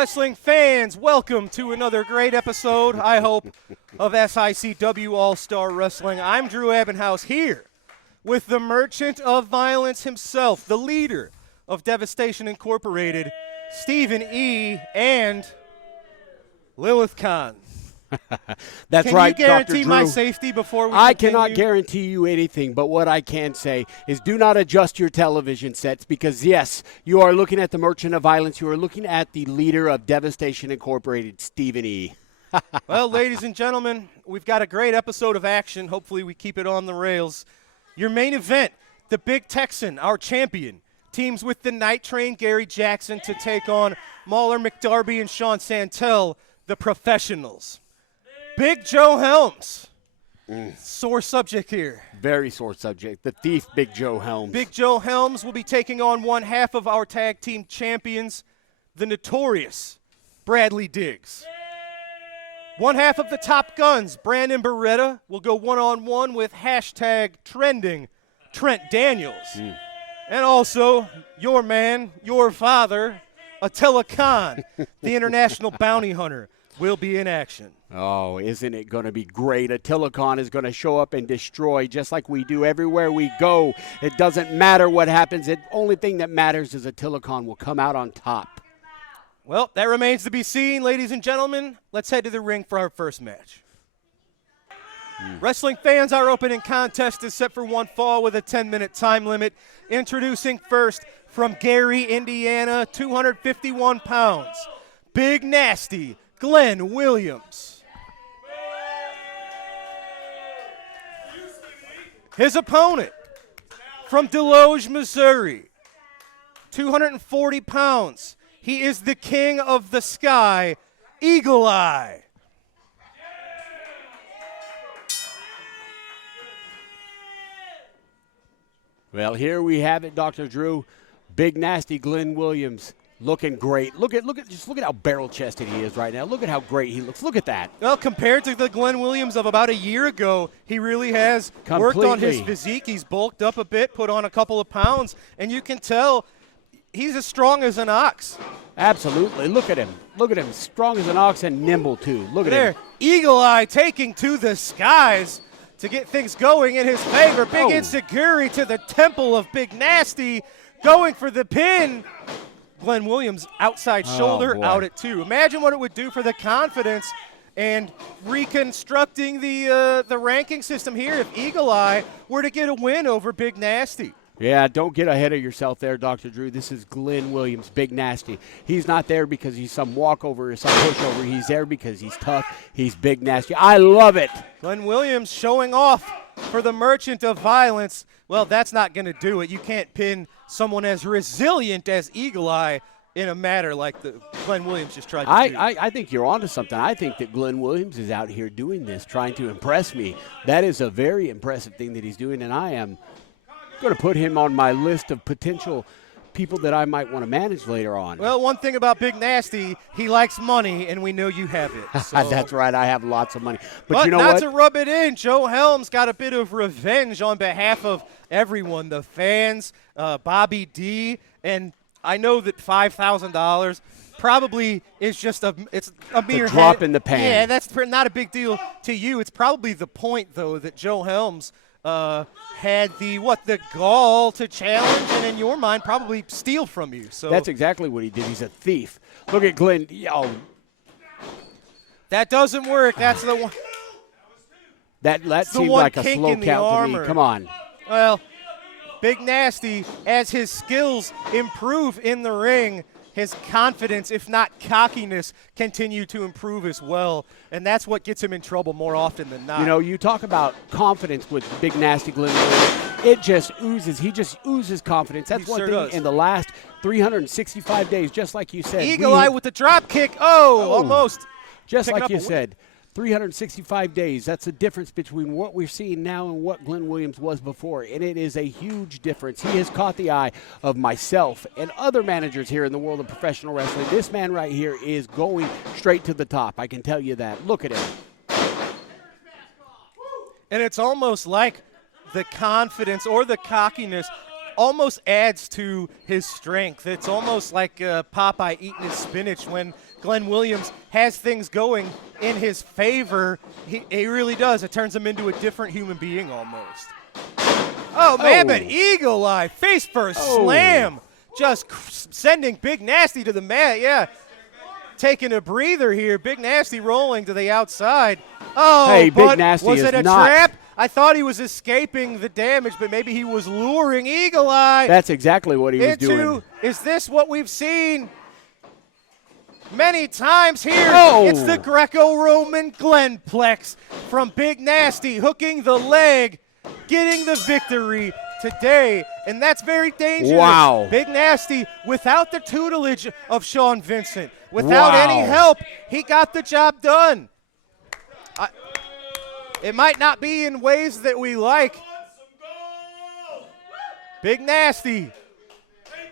Wrestling fans, welcome to another great episode, I hope, of SICW All-Star Wrestling. I'm Drew Abbenhouse here with the Merchant of Violence himself, the leader of Devastation Incorporated, Stephen E. and Lilith Khan. That's right, Dr. Drew. Can you guarantee my safety before we I continue? cannot guarantee you anything, but what I can say is do not adjust your television sets because, yes, you are looking at the Merchant of Violence. You are looking at the leader of Devastation Incorporated, Stephen E. Well, ladies and gentlemen, we've got a great episode of action. Hopefully we keep it on the rails. Your main event, the Big Texan, our champion, teams with the Night Train, Gary Jackson, to take on Mauler McDarby and Sean Santel, the professionals. Big Joe Helms, sore subject here. Very sore subject. The thief, Big Joe Helms. Big Joe Helms will be taking on one half of our tag team champions, the notorious Bradley Diggs. One half of the Top Guns, Brandon Beretta, will go one-on-one with hashtag trending Trent Daniels. And also, your man, your father, Attila Khan, the international bounty hunter, will be in action. Oh, isn't it going to be great? Attila Khan is going to show up and destroy just like we do everywhere we go. It doesn't matter what happens. The only thing that matters is Attila Khan will come out on top. Well, that remains to be seen, ladies and gentlemen. Let's head to the ring for our first match. Wrestling fans, our opening contest is set for one fall with a 10-minute time limit. Introducing first from Gary, Indiana, 251 pounds, Big Nasty Glenn Williams. His opponent from Deloge, Missouri, 240 pounds. He is the king of the sky, Eagle Eye. Well, here we have it, Dr. Drew. Big Nasty Glenn Williams. Looking great. Look at how barrel-chested he is right now. Look at how great he looks. Look at that. Well, compared to the Glenn Williams of about a year ago, he really has worked on his physique. He's bulked up a bit, put on a couple of pounds, and you can tell he's as strong as an ox. Absolutely. Look at him. Look at him. Strong as an ox and nimble, too. Look at him. Eagle Eye taking to the skies to get things going in his favor. Big Insecurity to the temple of Big Nasty, going for the pin. Glenn Williams outside shoulder out at 2. Imagine what it would do for the confidence and reconstructing the ranking system here if Eagle Eye were to get a win over Big Nasty. Yeah, don't get ahead of yourself there, Dr. Drew. This is Glenn Williams, Big Nasty. He's not there because he's some walkover or some pushover. He's there because he's tough. He's Big Nasty. I love it. Glenn Williams showing off for the Merchant of Violence. Well, that's not going to do it. You can't pin someone as resilient as Eagle Eye in a matter like the Glenn Williams just tried to do. I think you're onto something. I think that Glenn Williams is out here doing this, trying to impress me. That is a very impressive thing that he's doing, and I am going to put him on my list of potential people that I might want to manage later on. Well, one thing about Big Nasty, he likes money, and we know you have it. So. That's right. I have lots of money. But you know not what? to rub it in, Joe Helms got a bit of revenge on behalf of everyone, the fans, Bobby D, and I know that $5,000 probably is just it's a mere drop in the pan. Yeah, that's not a big deal to you. It's probably the point, though, that Joe Helms had the gall to challenge and in your mind probably steal from you. So that's exactly what he did. He's a thief. Look at Glenn. Oh. That doesn't work. That's the one. That seemed like a slow count to me. Come on. Well, Big Nasty, as his skills improve in the ring, his confidence, if not cockiness, continue to improve as well. And that's what gets him in trouble more often than not. You know, you talk about confidence with Big Nasty Glenn Williams. It just oozes. He just oozes confidence. That's one thing in the last 365 days, just like you said. Eagle Eye with the drop kick. Almost. Just like you said. 365 days. That's the difference between what we're seeing now and what Glenn Williams was before, and it is a huge difference. He has caught the eye of myself and other managers here in the world of professional wrestling. This man right here is going straight to the top. I can tell you that. Look at him. And it's almost like the confidence or the cockiness almost adds to his strength. It's almost like Popeye eating his spinach when Glenn Williams has things going in his favor. He really does. It turns him into a different human being almost. Oh, man, but eagle eye, face first slam. Just sending Big Nasty to the mat, yeah. Taking a breather here. Big Nasty rolling to the outside. Oh, hey, but Big Nasty was is it a not. trap? I thought he was escaping the damage, but maybe he was luring Eagle Eye. That's exactly what he was doing. Is this what we've seen many times here? Oh. It's the Greco-Roman Glenplex from Big Nasty, hooking the leg, getting the victory today, and that's very dangerous. Wow. Big Nasty, without the tutelage of Sean Vincent, without any help, he got the job done. It might not be in ways that we like. Big Nasty. Hey,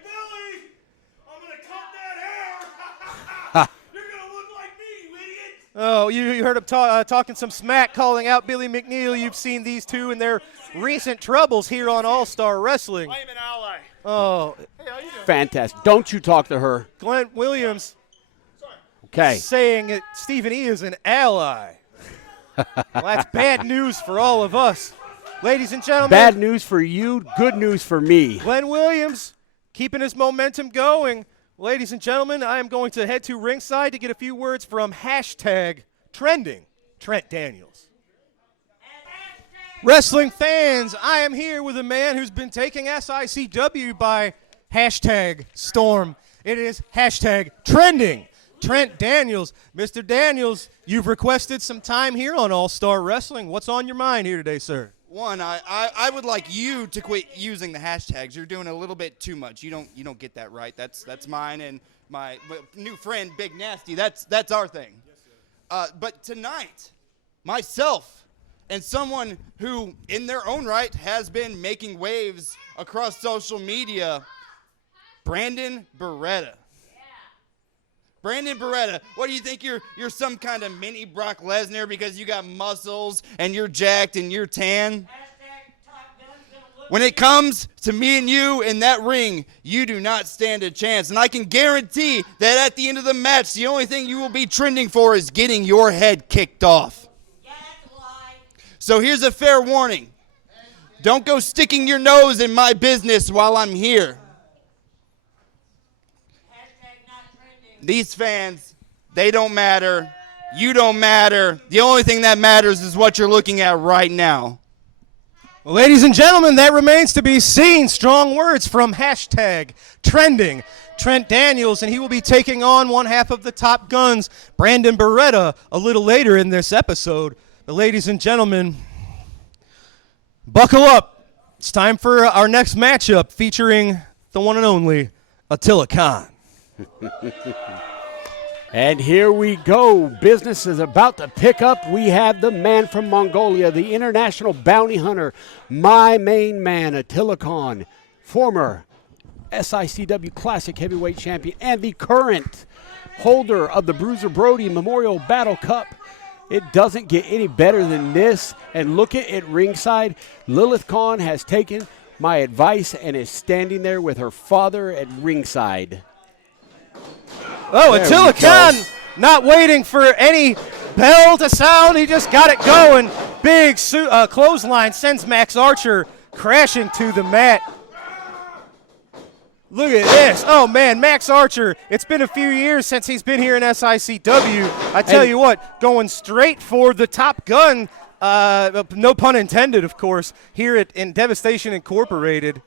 Billy, I'm going to cut that hair. You're going to look like me, you idiot. Oh, you heard him talking some smack, calling out Billy McNeil. You've seen these two in their recent troubles here on All-Star Wrestling. I am an ally. Oh, Hey, how you doing? Fantastic. Don't you talk to her. Glenn Williams Okay. saying that Stephen E. is an ally. Well, that's bad news for all of us. Ladies and gentlemen, Bad news for you, good news for me. Glenn Williams keeping his momentum going. Ladies and gentlemen, I am going to head to ringside to get a few words from #trending Trent Daniels. Wrestling fans, I am here with a man who's been taking SICW by #storm. It is #trending Trent Daniels. Mr. Daniels, you've requested some time here on All-Star Wrestling. What's on your mind here today, sir? One, I would like you to quit using the hashtags. You're doing a little bit too much. You don't get that right. That's mine and my new friend Big Nasty. That's our thing. But tonight, myself and someone who, in their own right, has been making waves across social media, Brandon Beretta. Brandon Beretta, what do you think? You're some kind of mini Brock Lesnar because you got muscles and you're jacked and you're tan? When it comes to me and you in that ring, you do not stand a chance. And I can guarantee that at the end of the match, the only thing you will be trending for is getting your head kicked off. So here's a fair warning. Don't go sticking your nose in my business while I'm here. These fans, they don't matter. You don't matter. The only thing that matters is what you're looking at right now. Well, ladies and gentlemen, that remains to be seen. Strong words from #trending Trent Daniels, and he will be taking on one half of the Top Guns, Brandon Beretta, a little later in this episode. But ladies and gentlemen, buckle up. It's time for our next matchup featuring the one and only Attila Khan. And here we go. Business is about to pick up. We have the man from Mongolia, the international bounty hunter, my main man, Attila Khan, former SICW Classic Heavyweight Champion and the current holder of the Bruiser Brody Memorial Battle Cup. It doesn't get any better than this. And look at ringside. Lilith Khan has taken my advice and is standing there with her father at ringside. Oh, There Attila we go. Khan not waiting for any bell to sound. He just got it going. Big clothesline sends Max Archer crashing to the mat. Look at this. Oh, man, Max Archer. It's been a few years since he's been here in SICW. I tell you what, going straight for the Top Gun, no pun intended, of course, here in Devastation Incorporated.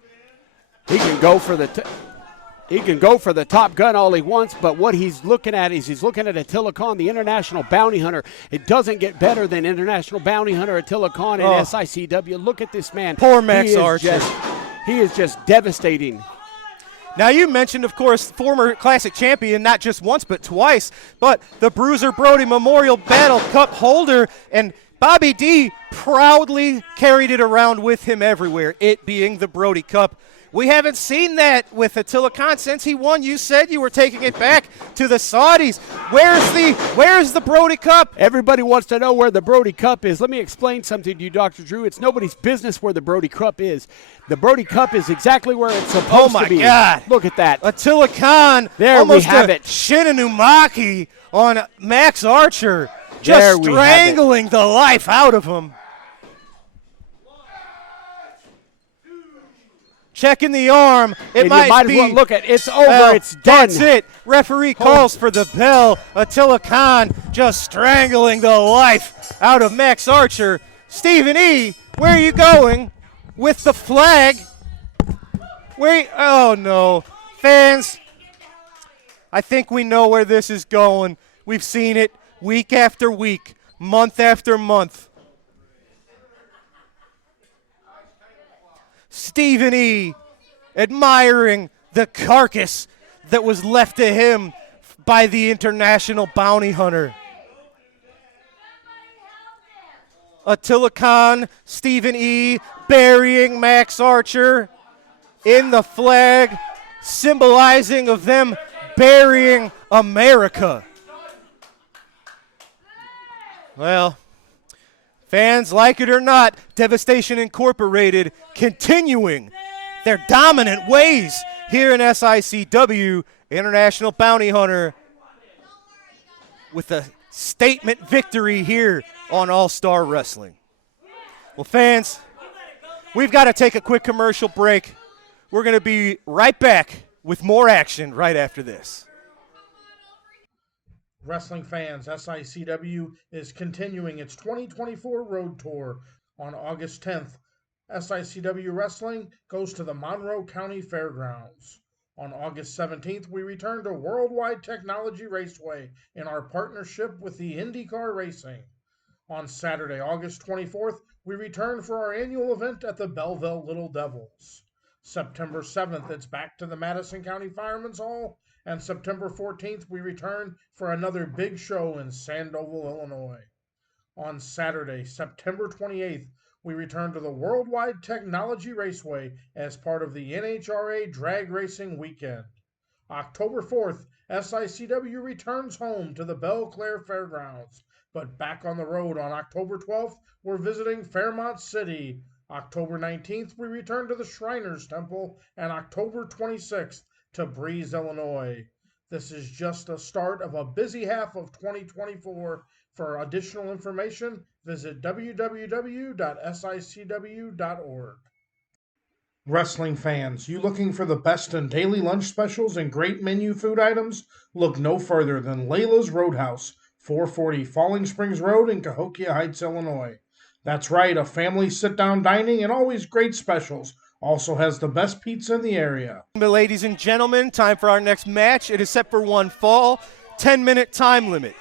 He can go for the Top Gun all he wants, but what he's looking at is he's looking at Attila Khan, the international bounty hunter. It doesn't get better than international bounty hunter Attila Khan in SICW. Look at this man. Poor Max Archer. He is just devastating. Now, you mentioned, of course, former Classic champion, not just once but twice, but the Bruiser Brody Memorial Battle Cup holder, and Bobby D proudly carried it around with him everywhere, it being the Brody Cup. We haven't seen that with Attila Khan since he won. You said you were taking it back to the Saudis. Where's the Brody Cup? Everybody wants to know where the Brody Cup is. Let me explain something to you, Dr. Drew. It's nobody's business where the Brody Cup is. The Brody Cup is exactly where it's supposed to be. Oh, my God. Look at that. Attila Khan, There almost we have a it. Shinanumaki on Max Archer, There just we have it. strangling the life out of him. Checking the arm. It And might you might be. as well look at it's over. Well, It's done. That's it. Referee calls for the bell. Attila Khan just strangling the life out of Max Archer. Stephen E., where are you going with the flag? Oh, no. Fans, I think we know where this is going. We've seen it week after week, month after month. Stephen E. admiring the carcass that was left to him by the international bounty hunter. Attila Khan, Stephen E. burying Max Archer in the flag, symbolizing of them burying America. Well, fans, like it or not, Devastation Incorporated continuing their dominant ways here in SICW. International Bounty Hunter with a statement victory here on All-Star Wrestling. Well, fans, we've got to take a quick commercial break. We're going to be right back with more action right after this. Wrestling fans, SICW is continuing its 2024 road tour. On August 10th, SICW Wrestling goes to the Monroe County Fairgrounds. On August 17th, we return to Worldwide Technology Raceway in our partnership with the IndyCar Racing. On Saturday, August 24th, we return for our annual event at the Belleville Little Devils. September 7th, it's back to the Madison County Fireman's Hall. And September 14th, we return for another big show in Sandoval, Illinois. On Saturday, September 28th, we return to the Worldwide Technology Raceway as part of the NHRA Drag Racing Weekend. October 4th, SICW returns home to the Belle Claire Fairgrounds. But back on the road on October 12th, we're visiting Fairmont City. October 19th, we return to the Shriners Temple. And October 26th, to Breeze, Illinois. This is just the start of a busy half of 2024. For additional information, visit www.sicw.org. Wrestling fans, you looking for the best in daily lunch specials and great menu food items? Look no further than Layla's Roadhouse, 440 Falling Springs Road in Cahokia Heights, Illinois. That's right, a family sit-down dining and always great specials. Also has the best pizza in the area. Ladies and gentlemen, time for our next match. It is set for one fall, 10-minute time limit.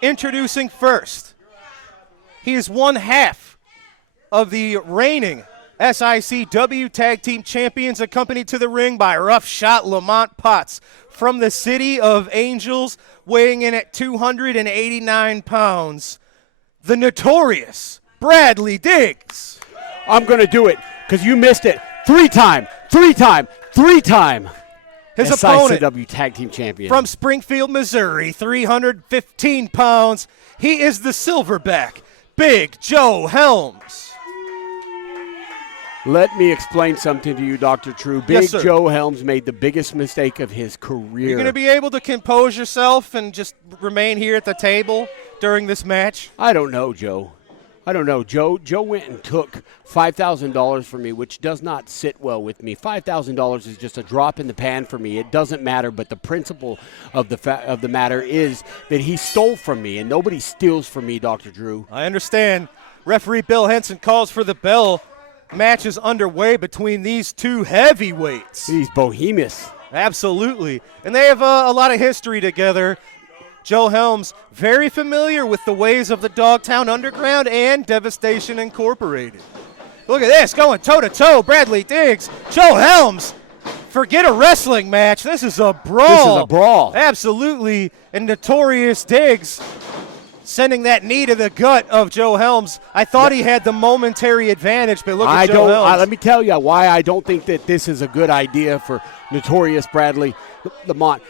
Introducing first, he is one half of the reigning SICW Tag Team Champions, accompanied to the ring by Rough Shot Lamont Potts from the City of Angels, weighing in at 289 pounds, the notorious Bradley Diggs. I'm going to do it because you missed it. Three-time His SICW opponent Tag Team Champion. from Springfield, Missouri, 315 pounds. He is the Silverback, Big Joe Helms. Let me explain something to you, Dr. True. Big Yes, sir. Joe Helms made the biggest mistake of his career. You're going to be able to compose yourself and just remain here at the table during this match? I don't know, Joe. Joe went and took $5,000 from me, which does not sit well with me. $5,000 is just a drop in the pan for me. It doesn't matter, but the principle of the matter is that he stole from me, and nobody steals from me, Dr. Drew. I understand. Referee Bill Henson calls for the bell. Match is underway between these two heavyweights. He's bohemious. Absolutely. And they have a lot of history together. Joe Helms, very familiar with the ways of the Dogtown Underground and Devastation Incorporated. Look at this, going toe-to-toe, Bradley Diggs, Joe Helms. Forget a wrestling match. This is a brawl. This is a brawl. Absolutely. And Notorious Diggs sending that knee to the gut of Joe Helms. I thought he had the momentary advantage, but look at Joe Helms. Let me tell you why I don't think that this is a good idea for Notorious Bradley Lamont.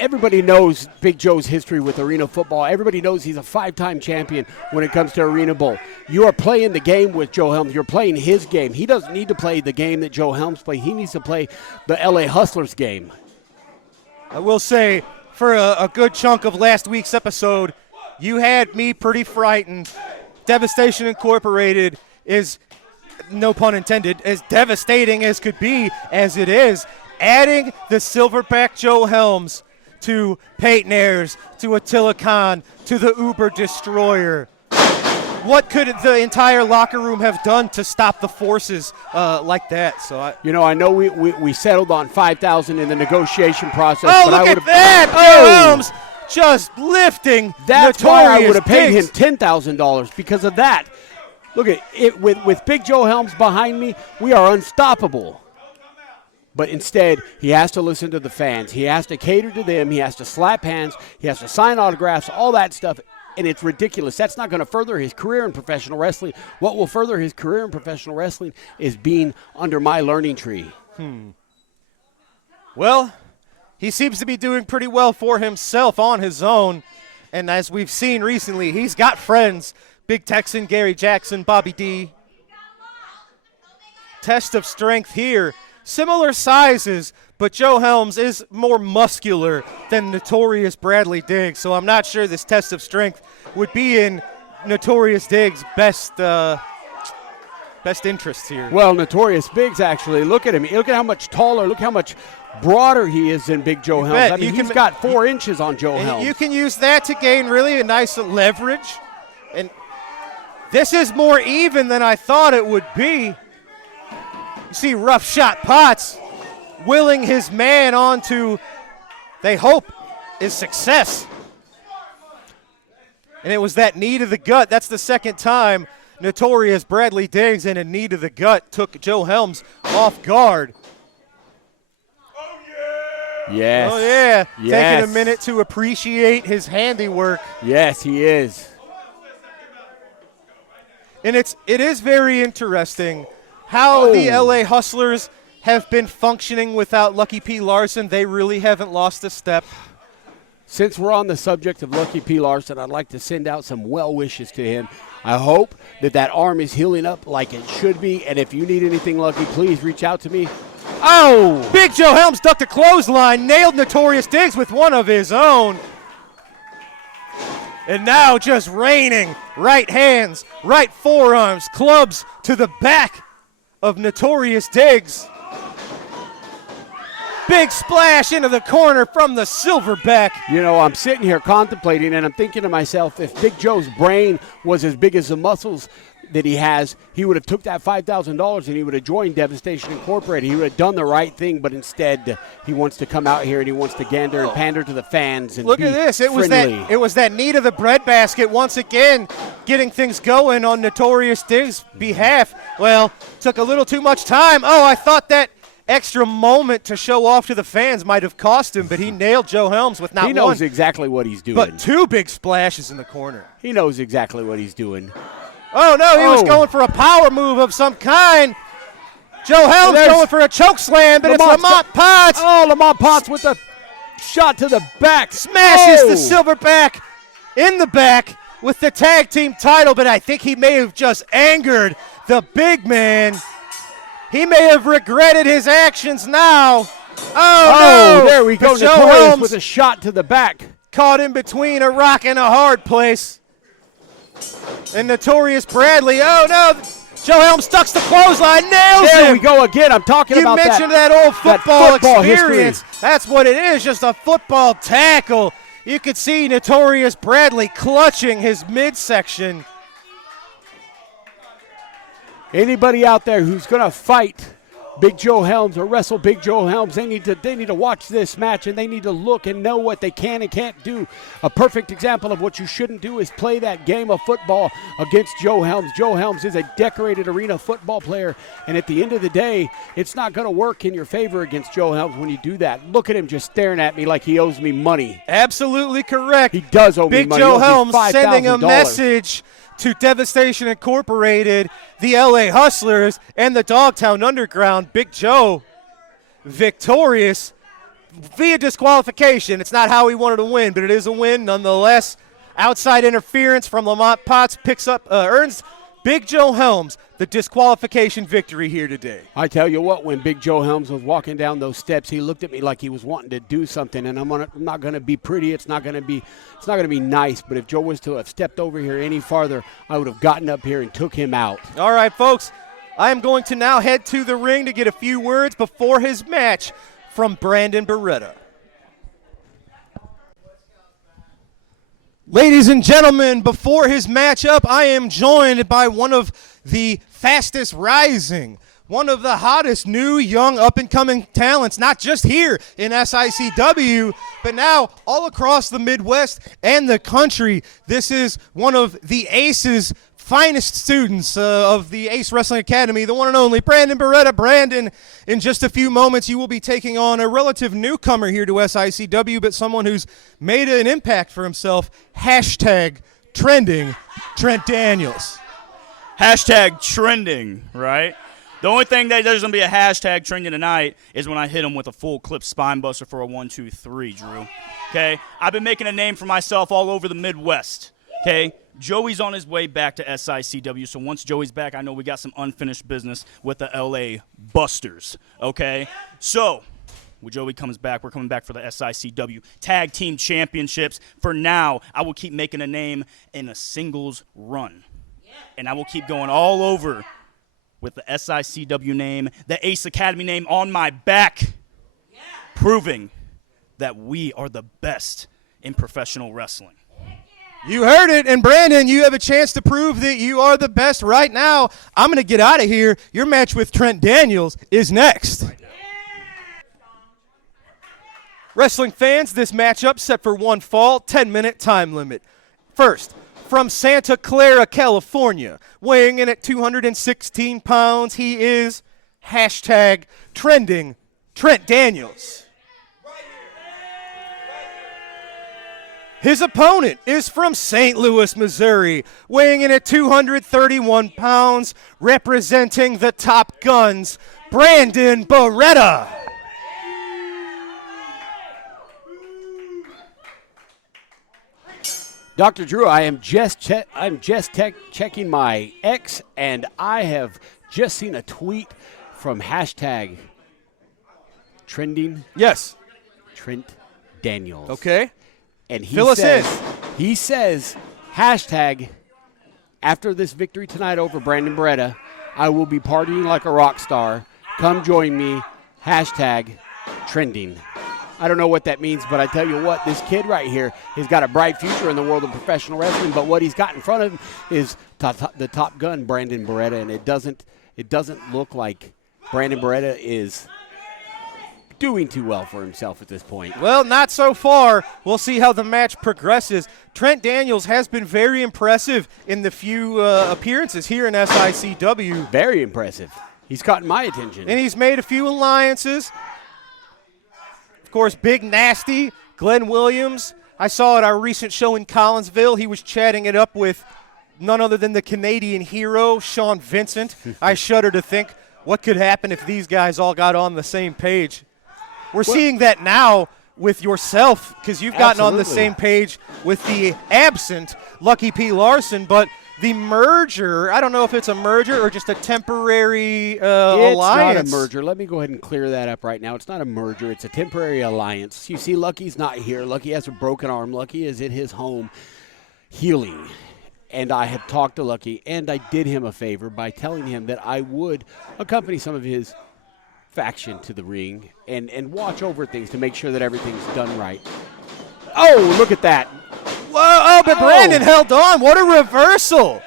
Everybody knows Big Joe's history with arena football. Everybody knows he's a 5-time champion when it comes to Arena Bowl. You are playing the game with Joe Helms. You're playing his game. He doesn't need to play the game that Joe Helms plays. He needs to play the LA Hustlers game. I will say, for a good chunk of last week's episode, you had me pretty frightened. Devastation Incorporated is, no pun intended, as devastating as could be, as it is. Adding the Silverback Joe Helms to Peyton Ayers, to Attila Khan, to the Uber Destroyer. What could the entire locker room have done to stop the forces like that? So I know we settled on $5,000 in the negotiation process. Oh, but look at that! Joe Helms just lifting. That's why I would have paid Diggs. him $10,000 because of that. Look at it with Big Joe Helms behind me. We are unstoppable. But instead, he has to listen to the fans. He has to cater to them. He has to slap hands. He has to sign autographs, all that stuff. And it's ridiculous. That's not going to further his career in professional wrestling. What will further his career in professional wrestling is being under my learning tree. Well, he seems to be doing pretty well for himself on his own. And as we've seen recently, he's got friends. Big Texan, Gary Jackson, Bobby D. Test of strength here. Similar sizes, but Joe Helms is more muscular than Notorious Bradley Diggs, so I'm not sure this test of strength would be in Notorious Diggs' best interests here. Well, Notorious Biggs, actually, look at him. Look at how much taller, look how much broader he is than Big Joe Helms. I mean, he's got 4 inches on Joe Helms. You can use that to gain really a nice leverage, and this is more even than I thought it would be. You see Rough Shot Potts willing his man onto, they hope, is success. And it was that knee to the gut. That's the second time Notorious Bradley Diggs in a knee to the gut took Joe Helms off guard. Yes. Oh, yeah. Yes. Taking a minute to appreciate his handiwork. Yes, he is. And it is very interesting how the LA Hustlers have been functioning without Lucky P. Larson. They really haven't lost a step. Since we're on the subject of Lucky P. Larson, I'd like to send out some well wishes to him. I hope that arm is healing up like it should be. And if you need anything, Lucky, please reach out to me. Oh! Big Joe Helms ducked a clothesline, nailed Notorious Diggs with one of his own. And now just raining right hands, right forearms, clubs to the back of Notorious Diggs. Big splash into the corner from the Silverback. You know, I'm sitting here contemplating, and I'm thinking to myself, if Big Joe's brain was as big as the muscles that he has, he would have took that $5,000 and he would have joined Devastation Incorporated. He would have done the right thing, but instead he wants to come out here and he wants to gander and pander to the fans and look be at this. It friendly. was that knee to the breadbasket once again, getting things going on Notorious Diggs' behalf. Well, took a little too much time. Oh, I thought that extra moment to show off to the fans might have cost him, but he nailed Joe Helms with not one. He knows exactly what he's doing. But 2 big splashes in the corner. He knows exactly what he's doing. Oh, no, he was going for a power move of some kind. Joe Helms going for a choke slam, but it's Lamont Potts. Oh, Lamont Potts with a shot to the back. Smashes the Silverback in the back with the tag team title, but I think he may have just angered the big man. He may have regretted his actions now. Oh, no. There we go. But Joe Notorious Helms with a shot to the back. caught in between a rock and a hard place. And Notorious Bradley, oh no, Joe Helms ducks the clothesline, nails him. There we go again. I'm talking about that. You mentioned that old football experience. History. That's what it is, just a football tackle. You could see Notorious Bradley clutching his midsection. Anybody out there who's going to fight Big Joe Helms or wrestle Big Joe Helms. They need to watch this match, and they need to look and know what they can and can't do. A perfect example of what you shouldn't do is play that game of football against Joe Helms. Joe Helms is a decorated arena football player, and at the end of the day, it's not going to work in your favor against Joe Helms when you do that. Look at him just staring at me like he owes me money. Absolutely correct. He does owe me Big money. Joe He owes me Helms sending a $5,000. message to Devastation Incorporated, the LA Hustlers, and the Dogtown Underground. Big Joe victorious via disqualification. It's not how he wanted to win, but it is a win nonetheless. Outside interference from Lamont Potts earns Big Joe Helms the disqualification victory here today. I tell you what, when Big Joe Helms was walking down those steps, he looked at me like he was wanting to do something, and I'm not going to be pretty. It's not going to be nice. But if Joe was to have stepped over here any farther, I would have gotten up here and took him out. All right, folks, I am going to now head to the ring to get a few words before his match from Brandon Beretta. Ladies and gentlemen, before his matchup, I am joined by one of the fastest rising, one of the hottest new, young, up-and-coming talents, not just here in SICW, but now all across the Midwest and the country. This is one of the Ace's finest students of the Ace Wrestling Academy, the one and only Brandon Beretta. Brandon, in just a few moments, you will be taking on a relative newcomer here to SICW, but someone who's made an impact for himself. Hashtag trending, Trent Daniels. Hashtag trending, right? The only thing that there's going to be a hashtag trending tonight is when I hit him with a full clip spine buster for a 1-2-3, Drew. Okay? I've been making a name for myself all over the Midwest. Okay? Joey's on his way back to SICW, so once Joey's back, I know we got some unfinished business with the LA Busters. Okay? So, when Joey comes back, we're coming back for the SICW Tag Team Championships. For now, I will keep making a name in a singles run. And I will keep going all over with the SICW name, the Ace Academy name on my back, proving that we are the best in professional wrestling. You heard it, and Brandon, you have a chance to prove that you are the best right now. I'm going to get out of here. Your match with Trent Daniels is next. Wrestling fans, this matchup set for one fall, 10-minute time limit. First, from Santa Clara, California, weighing in at 216 pounds, he is hashtag trending Trent Daniels. His opponent is from St. Louis, Missouri, weighing in at 231 pounds, representing the Top Guns, Brandon Beretta. Dr. Drew, I am just checking my X, and I have just seen a tweet from hashtag trending Yes. Trent Daniels. Okay. And Fill us in. He says, hashtag, after this victory tonight over Brandon Beretta, I will be partying like a rock star. Come join me. Hashtag trending. I don't know what that means, but I tell you what, this kid right here has got a bright future in the world of professional wrestling, but what he's got in front of him is the top gun, Brandon Beretta, and it doesn't look like Brandon Beretta is doing too well for himself at this point. Well, not so far. We'll see how the match progresses. Trent Daniels has been very impressive in the few appearances here in SICW. Very impressive. He's caught my attention. And he's made a few alliances. Of course, Big Nasty, Glenn Williams. I saw at our recent show in Collinsville, he was chatting it up with none other than the Canadian hero, Sean Vincent. I shudder to think what could happen if these guys all got on the same page. We're seeing that now with yourself because you've gotten on the same page with the absent Lucky P. Larson, but the merger, I don't know if it's a merger or just a temporary alliance. It's not a merger. Let me go ahead and clear that up right now. It's not a merger. It's a temporary alliance. You see, Lucky's not here. Lucky has a broken arm. Lucky is at his home healing. And I have talked to Lucky, and I did him a favor by telling him that I would accompany some of his faction to the ring and watch over things to make sure that everything's done right. Oh, look at that. Whoa, oh, but Brandon held on. What a reversal.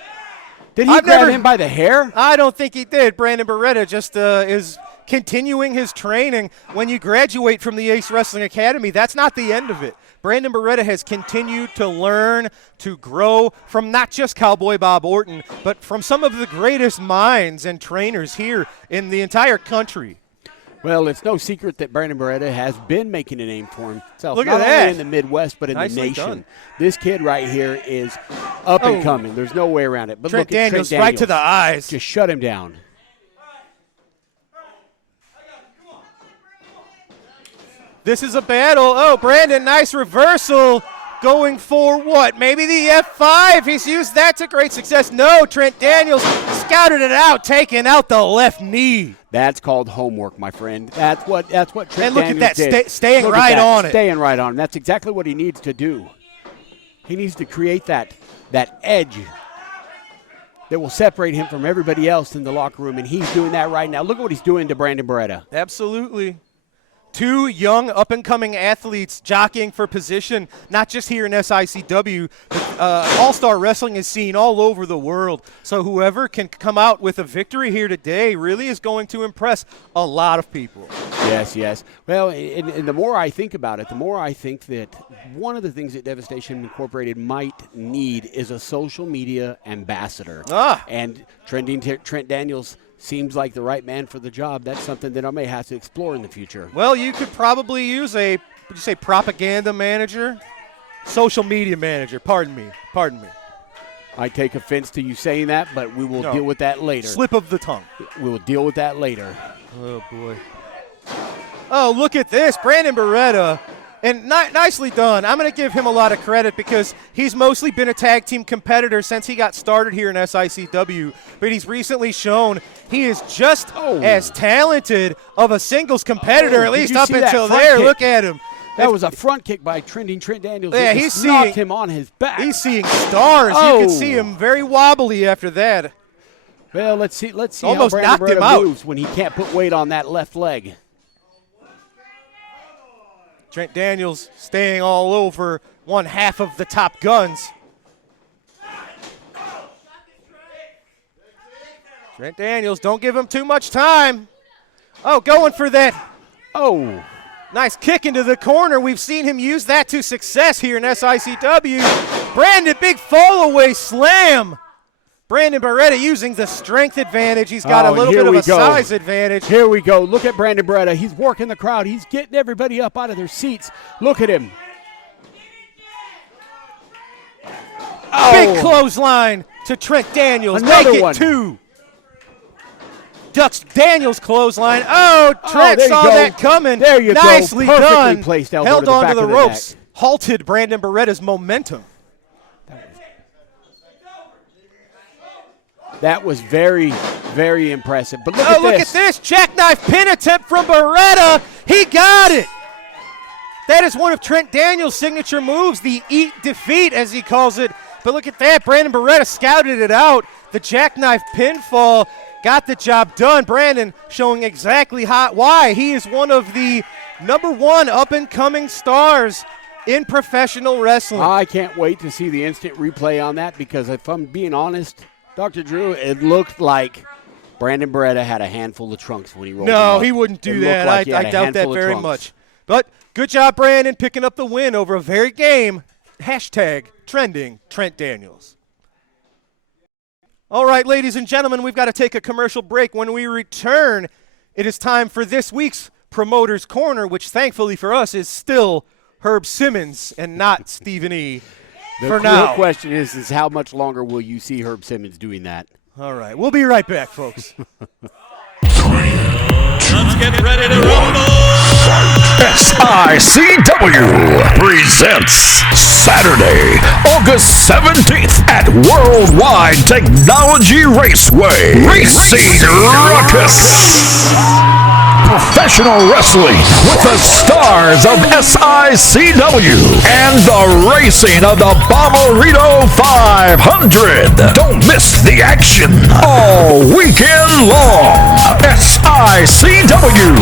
Did he grab him by the hair? I don't think he did. Brandon Beretta just is continuing his training. When you graduate from the Ace Wrestling Academy, that's not the end of it. Brandon Beretta has continued to learn, to grow from not just Cowboy Bob Orton, but from some of the greatest minds and trainers here in the entire country. Well, it's no secret that Brandon Beretta has been making a name for himself. Look at not that. only in the Midwest, but in Nicely the nation. done. This kid right here is up and coming. There's no way around it. But Trent look at Daniels Trent right to the Daniels. eyes. Just shut him down. This is a battle. Oh, Brandon, nice reversal. Going for what? Maybe the F5. He's used that to great success. No, Trent Daniels scouted it out, taking out the left knee. That's called homework, my friend. That's what Trent And look at Daniels that, did. staying Look at right that, on it. Staying right on. That's exactly what he needs to do. He needs to create that edge that will separate him from everybody else in the locker room, and he's doing that right now. Look at what he's doing to Brandon Beretta. Absolutely. Two young up-and-coming athletes jockeying for position, not just here in SICW, but All-Star Wrestling is seen all over the world. So whoever can come out with a victory here today really is going to impress a lot of people. Yes. Well, and the more I think about it, the more I think that one of the things that Devastation Incorporated might need is a social media ambassador. And Trent Daniels seems like the right man for the job. That's something that I may have to explore in the future. Well, you could probably use a, would you say propaganda manager? Social media manager, pardon me. I take offense to you saying that, but we will deal with that later. Slip of the tongue. We will deal with that later. Oh, boy. Oh, look at this. Brandon Beretta. And nicely done. I'm going to give him a lot of credit because he's mostly been a tag team competitor since he got started here in SICW. But he's recently shown he is just as talented of a singles competitor, at least up until there. Look at him. That was a front kick by Trent Daniels. Yeah, he's knocked him on his back. He's seeing stars. You can see him very wobbly after that. Well, let's see Almost how knocked Brandon him Beretta out. moves when he can't put weight on that left leg. Trent Daniels staying all over one half of the Top Guns. Trent Daniels, don't give him too much time. Oh, going for that. Oh. Nice kick into the corner. We've seen him use that to success here in SICW. Brandon, big fall away slam. Brandon Beretta using the strength advantage. He's got a little bit of a size advantage. Here we go. Look at Brandon Beretta. He's working the crowd. He's getting everybody up out of their seats. Look at him. Big clothesline to Trent Daniels. Another Make it one. 2. Ducks Daniels clothesline. Oh, Trent there you saw go. that coming. There you go. Nicely Perfectly done. placed elbow Held to the on back to the of the ropes. neck. Halted Brandon Beretta's momentum. That was very, very impressive. But look at this. Look at this. Jackknife pin attempt from Beretta. He got it. That is one of Trent Daniels' signature moves, the eat defeat, as he calls it. But look at that. Brandon Beretta scouted it out. The jackknife pinfall got the job done. Brandon showing exactly why he is one of the #1 up-and-coming stars in professional wrestling. I can't wait to see the instant replay on that because if I'm being honest, Dr. Drew, it looked like Brandon Beretta had a handful of trunks when he rolled. No, him up. he wouldn't do It that. looked like he had I a doubt that handful of very trunks. much. But good job, Brandon, picking up the win over a very game. #trending Trent Daniels. All right, ladies and gentlemen, we've got to take a commercial break. When we return, it is time for this week's Promoter's Corner, which thankfully for us is still Herb Simmons and not Stephen E. The for real now. question is how much longer will you see Herb Simmons doing that? All right, we'll be right back, folks. Let's get ready to rumble. SICW presents Saturday, August 17th at Worldwide Technology Raceway. Racing Ruckus. Professional wrestling with the stars of SICW and the racing of the Bomberito 500. Don't miss the action all weekend long. SICW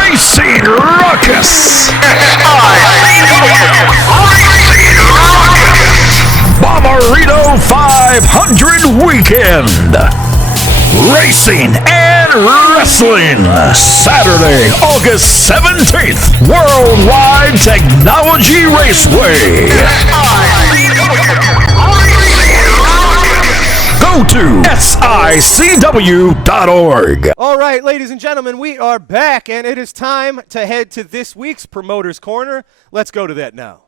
Racing Ruckus. SICW Racing Ruckus. Bomberito 500 weekend. racing, and wrestling. Saturday, August 17th, Worldwide Technology Raceway. Go to SICW.org. All right, ladies and gentlemen, we are back, and it is time to head to this week's Promoter's Corner. Let's go to that now.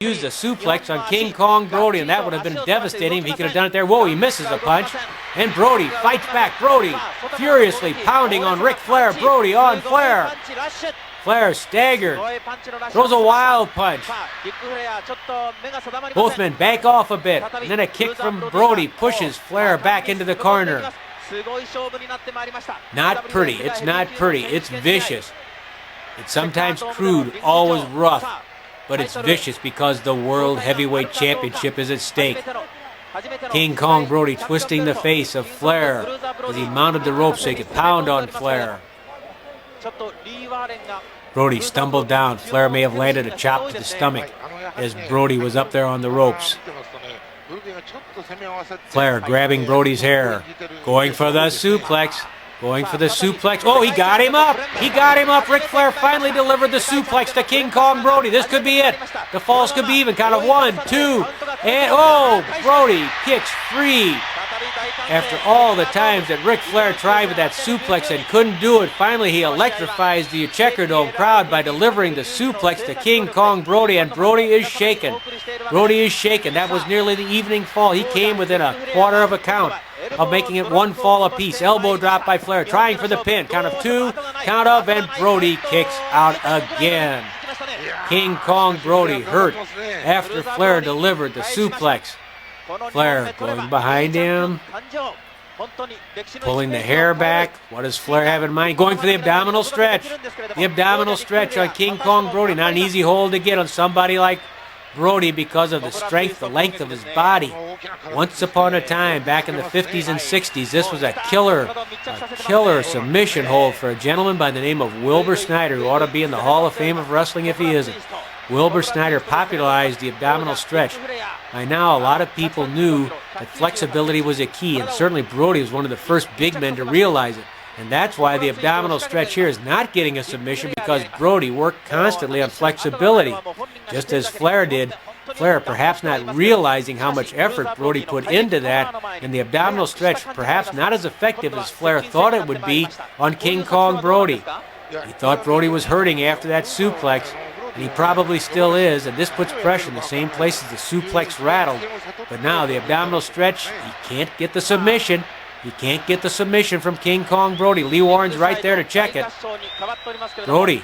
Used a suplex on King Kong Brody, and that would have been devastating if he could have done it there. Whoa, he misses a punch. And Brody fights back. Brody furiously pounding on Ric Flair. Brody on Flair. Flair staggered. Throws a wild punch. Both men back off a bit. And then a kick from Brody pushes Flair back into the corner. Not pretty. It's not pretty. It's vicious. It's sometimes crude, always rough. But it's vicious because the World Heavyweight Championship is at stake. King Kong Brody twisting the face of Flair as he mounted the ropes so he could pound on Flair. Brody stumbled down. Flair may have landed a chop to the stomach as Brody was up there on the ropes. Flair grabbing Brody's hair, going for the suplex. Going for the suplex. Oh, he got him up. He got him up. Ric Flair finally delivered the suplex to King Kong Brody. This could be it. The falls could be even. Count of 1, 2, and oh, Brody kicks free. After all the times that Ric Flair tried with that suplex and couldn't do it, finally he electrifies the Checkerdome crowd by delivering the suplex to King Kong Brody, and Brody is shaken. Brody is shaken. That was nearly the evening fall. He came within a quarter of a count of making it one fall apiece. Elbow drop by Flair, trying for the pin. Count of 2, count of, and Brody kicks out again. King Kong Brody hurt after Flair delivered the suplex. Flair going behind him, pulling the hair back. What does Flair have in mind? Going for the abdominal stretch. The abdominal stretch on King Kong Brody. Not an easy hold to get on somebody like Brody because of the strength, the length of his body. Once upon a time, back in the 50s and 60s, this was a killer submission hold for a gentleman by the name of Wilbur Snyder, who ought to be in the Hall of Fame of Wrestling if he isn't. Wilbur Snyder popularized the abdominal stretch. By now, a lot of people knew that flexibility was a key, and certainly Brody was one of the first big men to realize it. And that's why the abdominal stretch here is not getting a submission, because Brody worked constantly on flexibility, just as Flair did. Flair perhaps not realizing how much effort Brody put into that, and the abdominal stretch perhaps not as effective as Flair thought it would be on King Kong Brody. He thought Brody was hurting after that suplex, and he probably still is, and this puts pressure in the same place as the suplex rattled. But now the abdominal stretch, he can't get the submission. He can't get the submission from King Kong Brody. Lee Warren's right there to check it. Brody,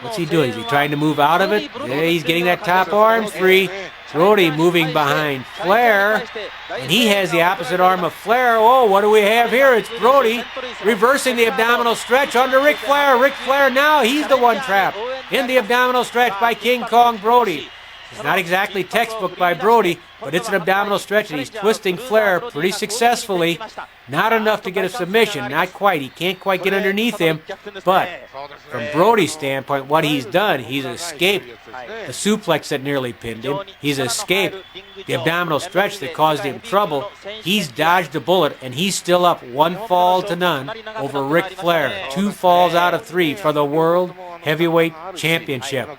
what's he doing? Is he trying to move out of it? Yeah, he's getting that top arm free. Brody moving behind Flair, and he has the opposite arm of Flair. Oh, what do we have here? It's Brody reversing the abdominal stretch onto Ric Flair. Ric Flair now, he's the one trapped in the abdominal stretch by King Kong Brody. It's not exactly textbook by Brody, but it's an abdominal stretch, and he's twisting Flair pretty successfessly. Not enough to get a submission, not quite. He can't quite get underneath him, but from Brody's standpoint, what he's done, he's escaped the suplex that nearly pinned him. He's escaped the abdominal stretch that caused him trouble. He's dodged a bullet, and he's still up 1-0 over Ric Flair. 2 falls out of 3 for the World Heavyweight Championship.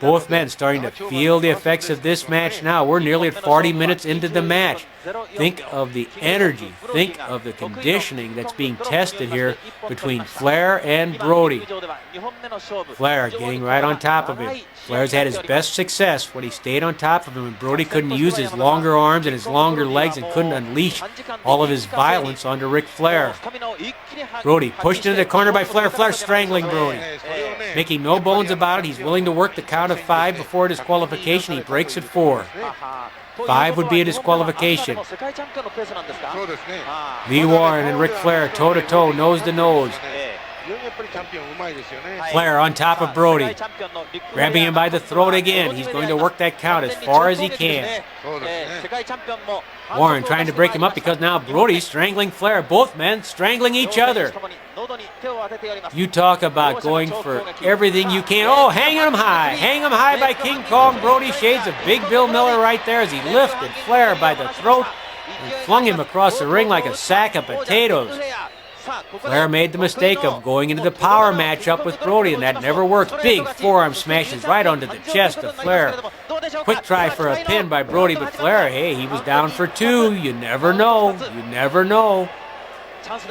Both men starting to feel the effects of this match now. We're nearly at 40 minutes into the match. Think of the energy, think of the conditioning that's being tested here between Flair and Brody. Flair getting right on top of him. Flair's had his best success when he stayed on top of him, and Brody couldn't use his longer arms and his longer legs and couldn't unleash all of his violence onto Ric Flair. Brody pushed into the corner by Flair. Flair strangling Brody. Making no bones about it, he's willing to work the count of 5 before disqualification. He breaks at 4. 5 would be a disqualification. Lee Warren and Ric Flair toe-to-toe, nose-to-nose. Flair on top of Brody, grabbing him by the throat again. He's going to work that count as far as he can. Warren trying to break him up because now Brody's strangling Flair. Both men strangling each other. You talk about going for everything you can. Oh, hanging him high by King Kong Brody. Shades of Big Bill Miller right there as he lifted Flair by the throat and flung him across the ring like a sack of potatoes. Flair made the mistake of going into the power matchup with Brody, and that never worked. Big forearm smashes right onto the chest of Flair. Quick try for a pin by Brody, but Flair, hey, he was down for 2. You never know. You never know.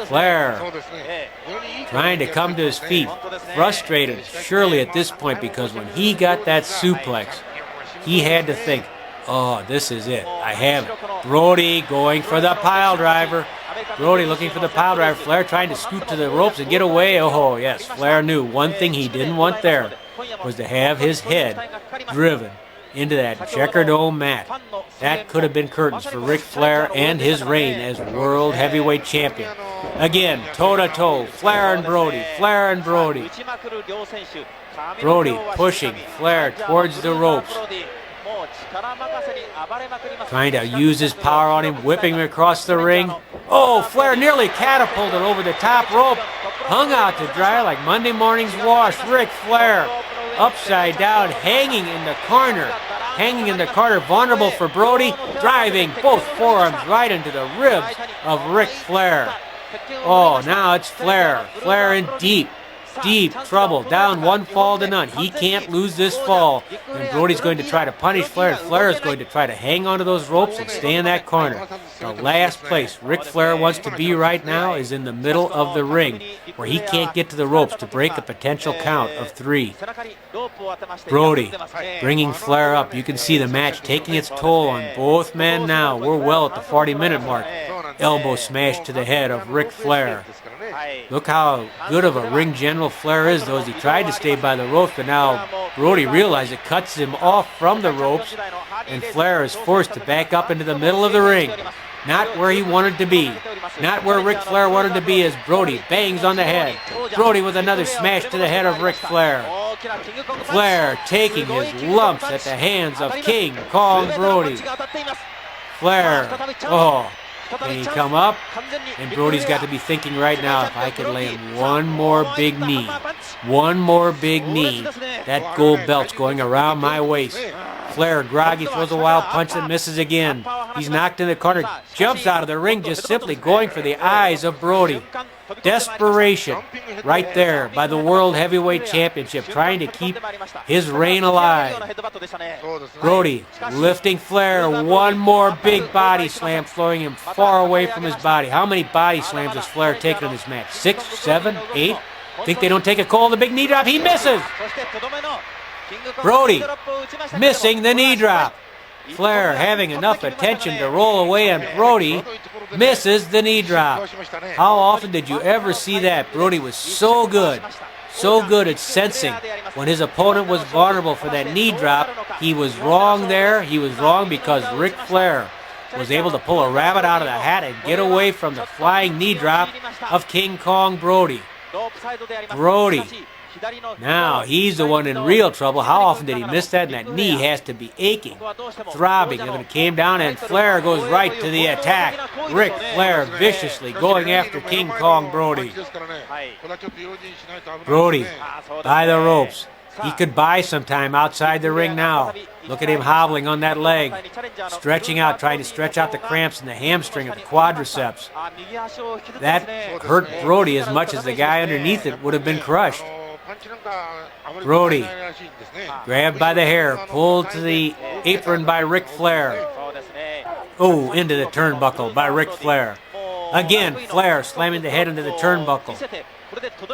Flair trying to come to his feet. Frustrated, surely at this point, because when he got that suplex, he had to think, oh, this is it. I have it. Brody going for the pile driver. Brody looking for the pile driver. Flair trying to scoot to the ropes and get away. Oh, yes, Flair knew one thing he didn't want there was to have his head driven into that Checker Dome mat. That could have been curtains for Ric Flair and his reign as World Heavyweight Champion. Again, toe-to-toe, Flair and Brody, Flair and Brody. Brody pushing Flair towards the ropes. Trying to use his power on him, whipping him across the ring. Oh, Flair nearly catapulted over the top rope. Hung out to dry like Monday morning's wash. Ric Flair upside down, hanging in the corner. Hanging in the corner, vulnerable for Brody. Driving both forearms right into the ribs of Ric Flair. Oh, now it's Flair. Flair in deep trouble. Down 1 fall to none. He can't lose this fall. And Brody's going to try to punish Flair. And Flair is going to try to hang onto those ropes and stay in that corner. The last place Ric Flair wants to be right now is in the middle of the ring, where he can't get to the ropes to break a potential count of 3. Brody bringing Flair up. You can see the match taking its toll on both men now. We're well at the 40-minute mark. Elbow smash to the head of Ric Flair. Look how good of a ring general Flair is, though, as he tried to stay by the ropes, but now Brody realized it cuts him off from the ropes, and Flair is forced to back up into the middle of the ring. Not where he wanted to be. Not where Ric Flair wanted to be as Brody bangs on the head. Brody with another smash to the head of Ric Flair. Flair taking his lumps at the hands of King Kong Brody. Flair, oh, can he come up? And Brody's got to be thinking right now, if I could land one more big knee, that gold belt's going around my waist. Flair, groggy, throws a wild punch that misses again. He's knocked in the corner, jumps out of the ring, just simply going for the eyes of Brody. Desperation right there by the World Heavyweight Championship, trying to keep his reign alive. Brody lifting Flair, one more big body slam, throwing him far away from his body. How many body slams has Flair taken in this match? 6, 7, 8? Think they don't take a call? The big knee drop, he misses! Brody missing the knee drop. Flair having enough attention to roll away, and Brody misses the knee drop. How often did you ever see that? Brody was so good at sensing when his opponent was vulnerable for that knee drop. He was wrong there. He was wrong because Ric Flair was able to pull a rabbit out of the hat and get away from the flying knee drop of King Kong Brody. Brody, now he's the one in real trouble. How often did he miss that? And that knee has to be aching, throbbing. And it came down, and Flair goes right to the attack. Ric Flair viciously going after King Kong Brody. Brody by the ropes. He could buy some time outside the ring now. Look at him hobbling on that leg, stretching out, trying to stretch out the cramps in the hamstring of the quadriceps. That hurt Brody as much as the guy underneath it would have been crushed. Brody grabbed by the hair, pulled to the apron by Ric Flair. Oh, into the turnbuckle by Ric Flair. Again, Flair slamming the head into the turnbuckle.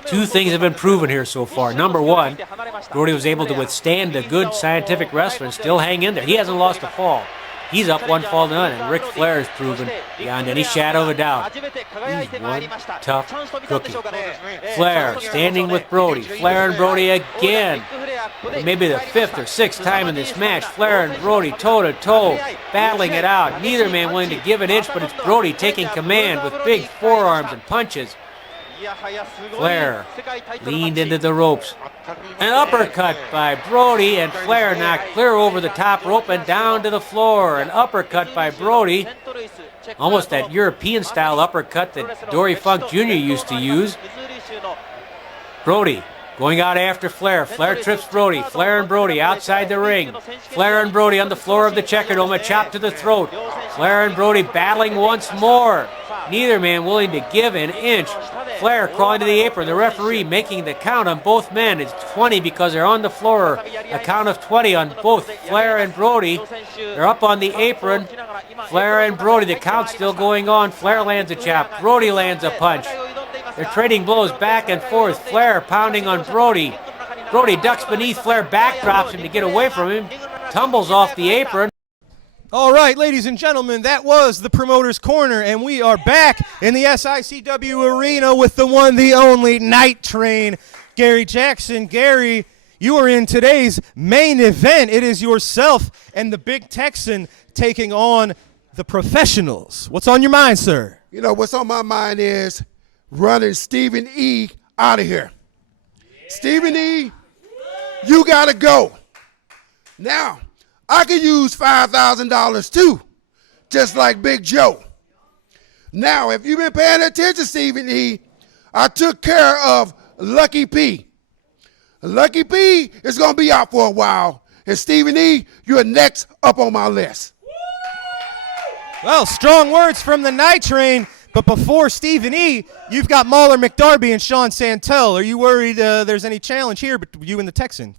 Two things have been proven here so far. Number one, Brody was able to withstand a good scientific wrestler and still hang in there. He hasn't lost a fall. He's up 1 fall to none, and Ric Flair has proven beyond any shadow of a doubt he's one tough cookie. Flair standing with Brody. Flair and Brody again. Maybe the 5th or 6th time in this match. Flair and Brody toe-to-toe, battling it out. Neither man willing to give an inch, but it's Brody taking command with big forearms and punches. Flair leaned into the ropes. An uppercut by Brody, and Flair knocked clear over the top rope and down to the floor. An uppercut by Brody. Almost that European-style uppercut that Dory Funk Jr. used to use. Brody Going out after Flair. Flair trips Brody. Flair and Brody outside the ring. Flair and Brody on the floor of the Checkerdome. A chop to the throat. Flair and Brody battling once more. Neither man willing to give an inch. Flair crawling to the apron. The referee making the count on both men. It's 20 because they're on the floor. A count of 20 on both Flair and Brody. They're up on the apron. Flair and Brody. The count's still going on. Flair lands a chop. Brody lands a punch. They're trading blows back and forth. Flair pounding on Brody. Brody ducks beneath Flair, backdrops him to get away from him. Tumbles off the apron. All right, ladies and gentlemen, that was the Promoter's Corner, and we are back in the SICW arena with the one, the only Night Train, Gary Jackson. Gary, you are in today's main event. It is yourself and the Big Texan taking on the Professionals. What's on your mind, sir? You know, what's on my mind is running Stephen E. out of here. Stephen E., you got to go. Now, I could use $5,000 too, just like Big Joe. Now, if you've been paying attention, Stephen E., I took care of Lucky P. Lucky P is going to be out for a while. And Stephen E., you're next up on my list. Well, strong words from the Night Train. But before Stephen E., you've got Mauler McDarby and Sean Santel. Are you worried there's any challenge here between you and the Texan?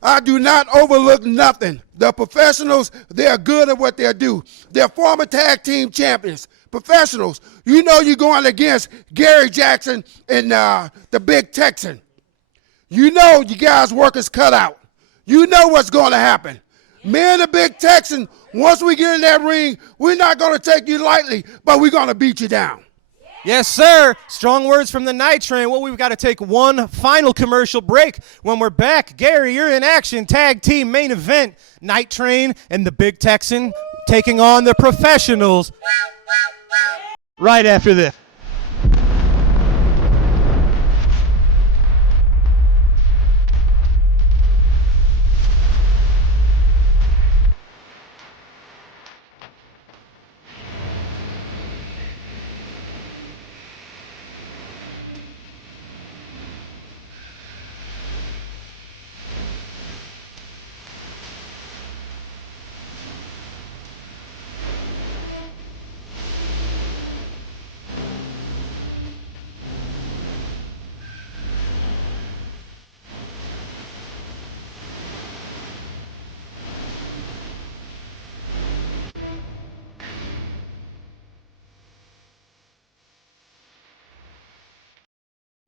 I do not overlook nothing. The Professionals, they're good at what they do. They're former tag team champions. Professionals, you know you're going against Gary Jackson and the Big Texan. You know you guys' work is cut out. You know what's going to happen. Me and the Big Texan, once we get in that ring, we're not going to take you lightly, but we're going to beat you down. Yes, sir. Strong words from the Night Train. Well, we've got to take one final commercial break. When we're back, Gary, you're in action. Tag team main event. Night Train and the Big Texan taking on the Professionals. Right after this.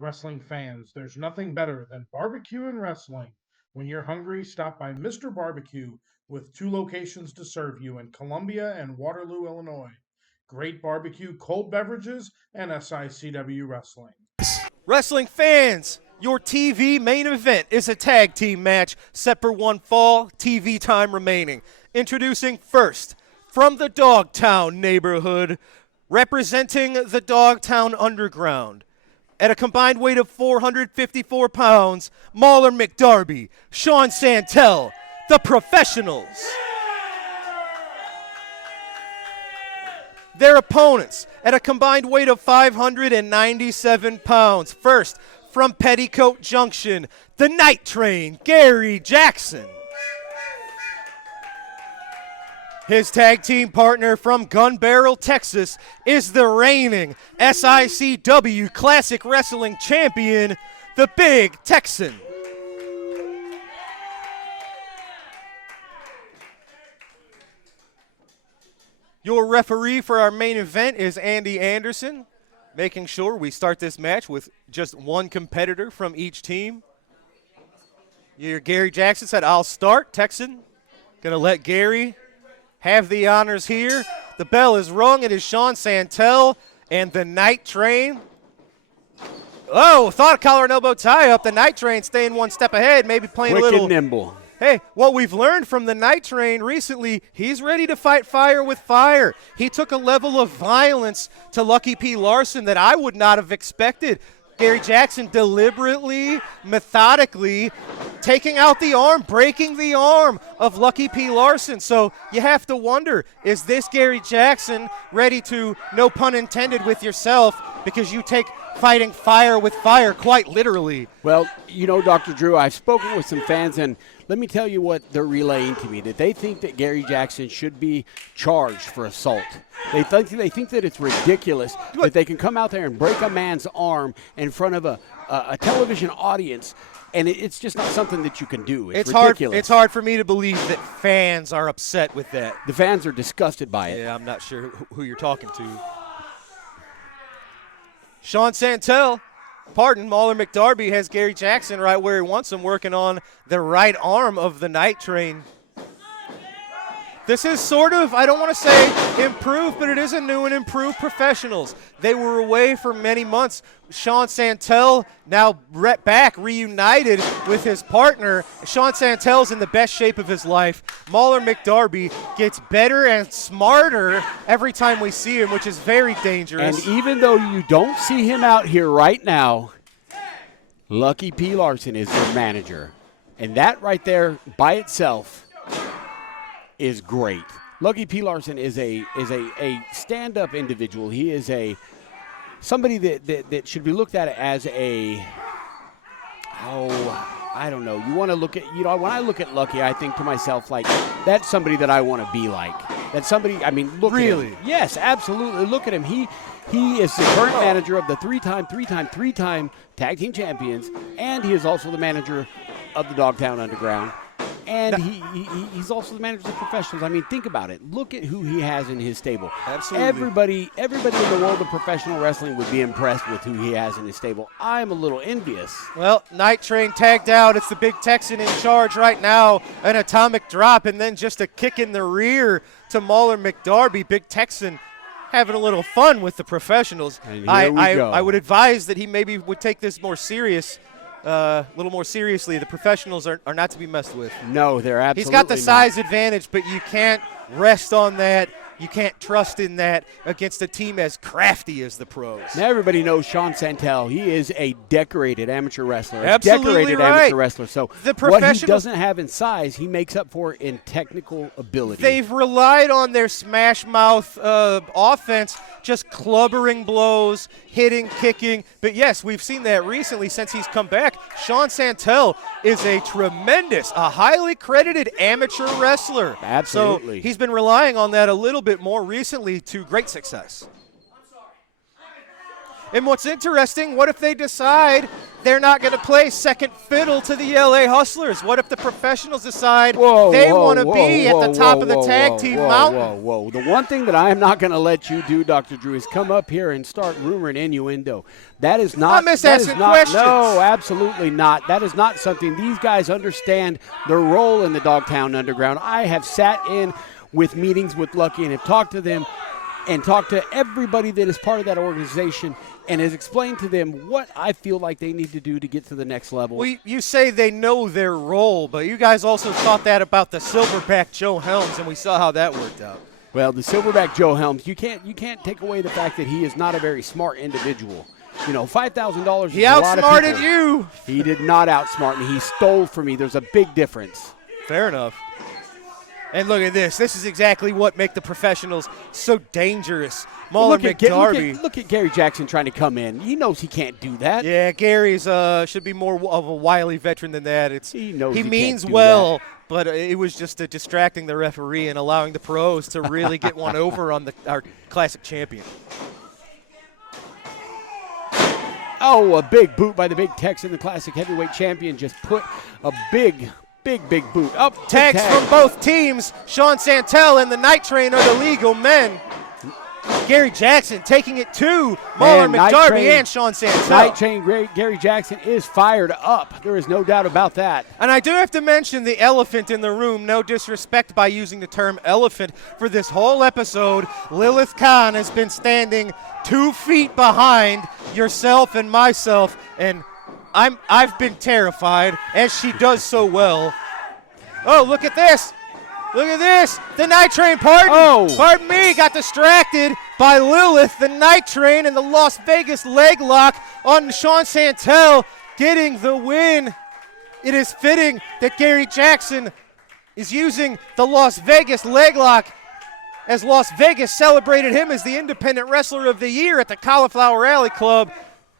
Wrestling fans, there's nothing better than barbecue and wrestling. When you're hungry, stop by Mr. Barbecue with 2 locations to serve you in Columbia and Waterloo, Illinois. Great barbecue, cold beverages, and SICW wrestling. Wrestling fans, your TV main event is a tag team match set for one fall, TV time remaining. Introducing first, from the Dogtown neighborhood, representing the Dogtown Underground. At a combined weight of 454 pounds, Mauler McDarby, Sean Santel, the Professionals. Their opponents at a combined weight of 597 pounds. First, from Petticoat Junction, the Night Train, Gary Jackson. His tag team partner from Gun Barrel, Texas, is the reigning SICW Classic Wrestling Champion, the Big Texan. Your referee for our main event is Andy Anderson, making sure we start this match with just one competitor from each team. Your Gary Jackson said, "I'll start." Texan, gonna let Gary have the honors here. The bell is rung. It is Sean Santel and the Night Train. Oh, thought a collar and elbow tie up. The Night Train staying one step ahead, maybe playing Quick a little. and nimble. Hey, what we've learned from the Night Train recently, he's ready to fight fire with fire. He took a level of violence to Lucky P. Larson that I would not have expected. Gary Jackson deliberately, methodically taking out the arm, breaking the arm of Lucky P. Larson. So you have to wonder, is this Gary Jackson ready to, no pun intended with yourself, because you take fighting fire with fire quite literally. Well, Dr. Drew, I've spoken with some fans, and let me tell you what they're relaying to me, that they think that Gary Jackson should be charged for assault. They think that it's ridiculous that they can come out there and break a man's arm in front of a television audience, and it's just not something that you can do. It's ridiculous. It's hard for me to believe that fans are upset with that. The fans are disgusted by it. Yeah, I'm not sure who you're talking to. Sean Santel, Mauler McDarby has Gary Jackson right where he wants him, working on the right arm of the Night Train. This is sort of, I don't want to say improved, but it is a new and improved professionals. They were away for many months. Sean Santel now back, reunited with his partner. Sean Santel's in the best shape of his life. Mauler McDarby gets better and smarter every time we see him, which is very dangerous. And even though you don't see him out here right now, Lucky P. Larson is their manager. And that right there by itself is great. Lucky P. Larson is a stand-up individual. He is somebody that should be looked at as I don't know. You want to look at, when I look at Lucky, I think to myself, like, that's somebody that I want to be like. That's somebody, look at him. Yes, absolutely. Look at him. He is the current manager of the three-time tag team champions, and he is also the manager of the Dogtown Underground. And he's also the manager of the professionals. Think about it. Look at who he has in his stable. Absolutely. Everybody in the world of professional wrestling would be impressed with who he has in his stable. I'm a little envious. Well, Night Train tagged out. It's the Big Texan in charge right now. An atomic drop and then just a kick in the rear to Mauler McDarby. Big Texan having a little fun with the professionals. And here we go. I would advise that he maybe would take this more serious. A little more seriously. The professionals are not to be messed with. No, they're absolutely He's got the not. size advantage, but you can't rest on that. You can't trust in that against a team as crafty as the pros. Now everybody knows Sean Santel. He is a decorated amateur wrestler. Absolutely decorated right. amateur wrestler. So what he doesn't have in size, he makes up for in technical ability. They've relied on their smash mouth offense, just clubbering blows, hitting, kicking. But yes, we've seen that recently since he's come back. Sean Santel is a highly credited amateur wrestler. Absolutely. So he's been relying on that a little bit more recently to great success. And what's interesting, what if they decide they're not going to play second fiddle to the LA Hustlers? What if the professionals decide they want to be at the top of the tag team mountain? The one thing that I am not going to let you do, Dr. Drew, is come up here and start rumoring innuendo. That is not. I'm just asking questions. No, absolutely not. That is not something. These guys understand their role in the Dogtown Underground. I have sat in with meetings with Lucky and have talked to them and talked to everybody that is part of that organization and has explained to them what I feel like they need to do to get to the next level. Well, you say they know their role, but you guys also thought that about the Silverback Joe Helms, and we saw how that worked out. Well, the Silverback Joe Helms, you can't take away the fact that he is not a very smart individual. $5,000 He is a lot of people. outsmarted you. He did not outsmart me. He stole from me. There's a big difference. Fair enough. And look at this. This is exactly what make the professionals so dangerous. Mauler McDarby. Look at Gary Jackson trying to come in. He knows he can't do that. Yeah, Gary's should be more of a wily veteran than that. He knows he means can't do well, that. but it was just distracting the referee and allowing the pros to really get one over on our classic champion. Oh, a big boot by the Big Texan, the classic heavyweight champion. Just put a big boot up. Tags from both teams. Sean Santel and the Night Train are the legal men. Gary Jackson taking it to Mauler McDarby and Sean Santel. Night Train Gary Jackson is fired up. There is no doubt about that. And I do have to mention the elephant in the room. No disrespect by using the term elephant. For this whole episode, Lilith Khan has been standing 2 feet behind yourself and myself, and I've been terrified, as she does so well. Oh, look at this. Look at this. The Night Train, pardon me, got distracted by Lilith, the Night Train, and the Las Vegas leg lock on Sean Santel getting the win. It is fitting that Gary Jackson is using the Las Vegas leg lock as Las Vegas celebrated him as the Independent Wrestler of the Year at the Cauliflower Alley Club.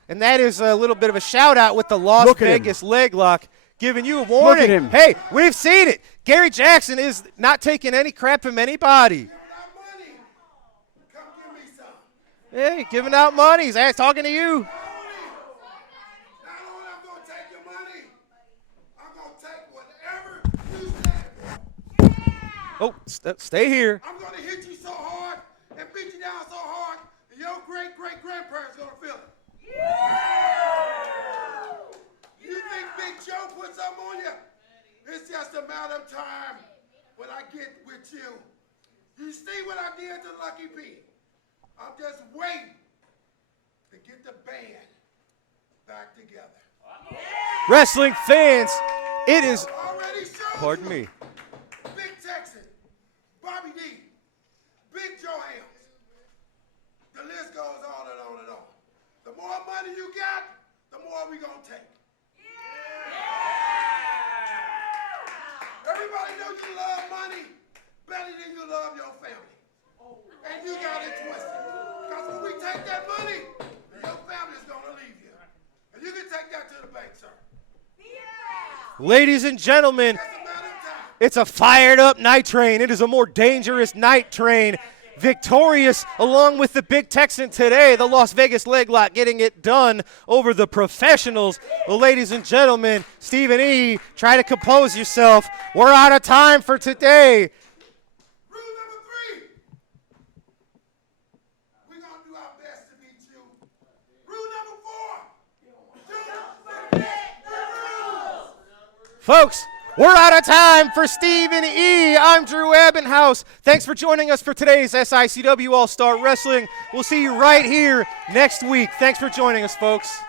And that is a little bit of a shout-out with the Las Vegas leg lock, giving you a warning. Look at him. Hey, we've seen it. Gary Jackson is not taking any crap from anybody. Hey, giving out money. He's talking to you. Oh, stay here. I'm going to hit you so hard and beat you down so hard that your great-great-grandparents going to feel it. You think Big Joe put something on you? It's just a matter of time when I get with you. You see what I did to Lucky P? I'm just waiting to get the band back together. Wrestling fans, it is, pardon me, Big Texan, Bobby D, Big Joe Hales. The list goes on and on and on. The more money you got, the more we gonna take. Everybody knows you love money better than you love your family. And you got it twisted. Because when we take that money, your family's gonna leave you. And you can take that to the bank, sir. ladies and gentlemen, it's a fired up night train. It is a more dangerous night train. Victorious along with the Big Texan today, the Las Vegas leg lock getting it done over the professionals. Well, ladies and gentlemen, Stephen E., try to compose yourself. We're out of time for today. Rule number 3. We're going to do our best to beat you. Rule number 4. Don't forget the rules. Folks, we're out of time for Stephen E. I'm Drew Abbenhouse. Thanks for joining us for today's SICW All-Star Wrestling. We'll see you right here next week. Thanks for joining us, folks.